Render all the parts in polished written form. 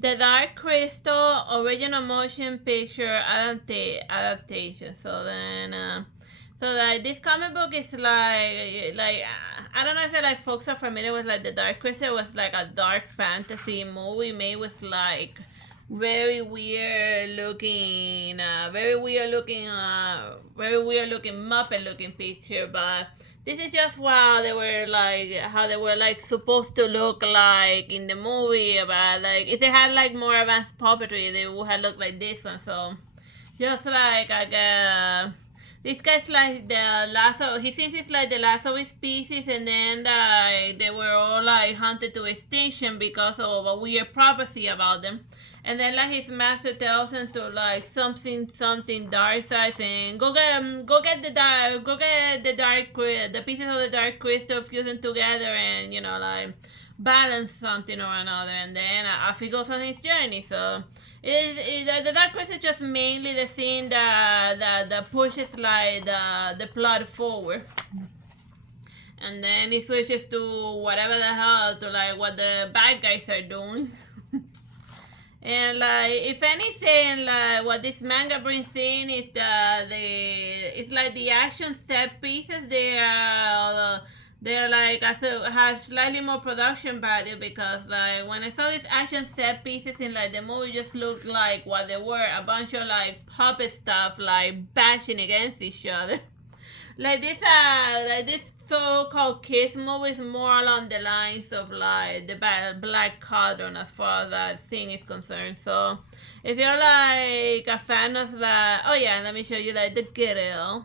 The Dark Crystal original motion picture adaptation. So then, so like this comic book is like I don't know if like folks are familiar with like the Dark Crystal was like a dark fantasy movie made with like very weird looking Muppet looking picture, but this is just how they were like supposed to look like in the movie. But like if they had like more advanced puppetry, they would have looked like this one. So just like I guess this guy's like the last of he thinks it's like the last of his species, and then like they were all like hunted to extinction because of a weird prophecy about them. And then like his master tells him to like something dark side and go get the pieces of the dark crystal, fuse them together, and like balance something or another. And then off he goes on his journey. So the dark crystal is just mainly the thing that pushes like the plot forward. And then it switches to whatever the hell, to like what the bad guys are doing. And like, if anything, like what this manga brings in is it's like the action set pieces. They're like have slightly more production value, because like when I saw these action set pieces in like the movie, just looked like what they were, a bunch of like puppet stuff like bashing against each other. Like this so-called kids movie is more along the lines of like the black cauldron as far as that thing is concerned. So if you're like a fan of that, oh yeah, let me show you like the girl.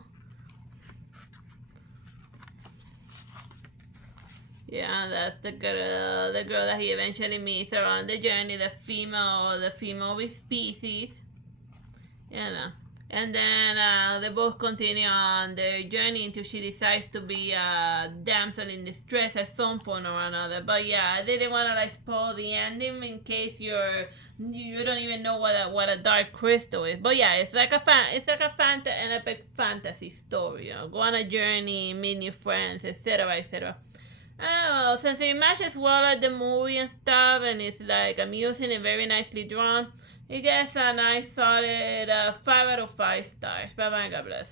Yeah, that's the girl that he eventually meets around the journey, the female with species. You know. And then they both continue on their journey until she decides to be a damsel in distress at some point or another. But yeah, I didn't want to like spoil the ending in case you don't even know what a dark crystal is. But yeah, an epic fantasy story. Go on a journey, meet new friends, etc., etc. Well, since it matches well like the movie and stuff, and it's like amusing and very nicely drawn, it gets a nice solid 5 out of 5 stars. Bye bye, God bless.